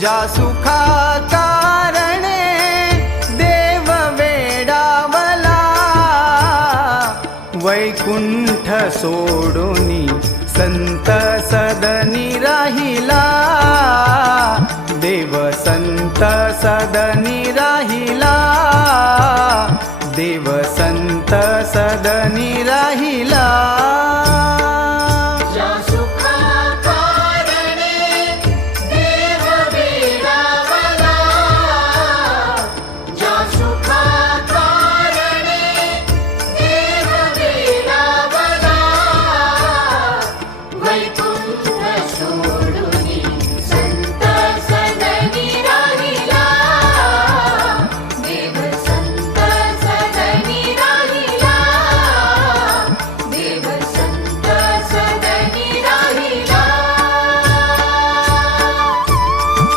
ज्या सुखा कारणे देव वेडावला, वैकुंठ सोडूनी संत सदनी राहिला, देव संत सदनी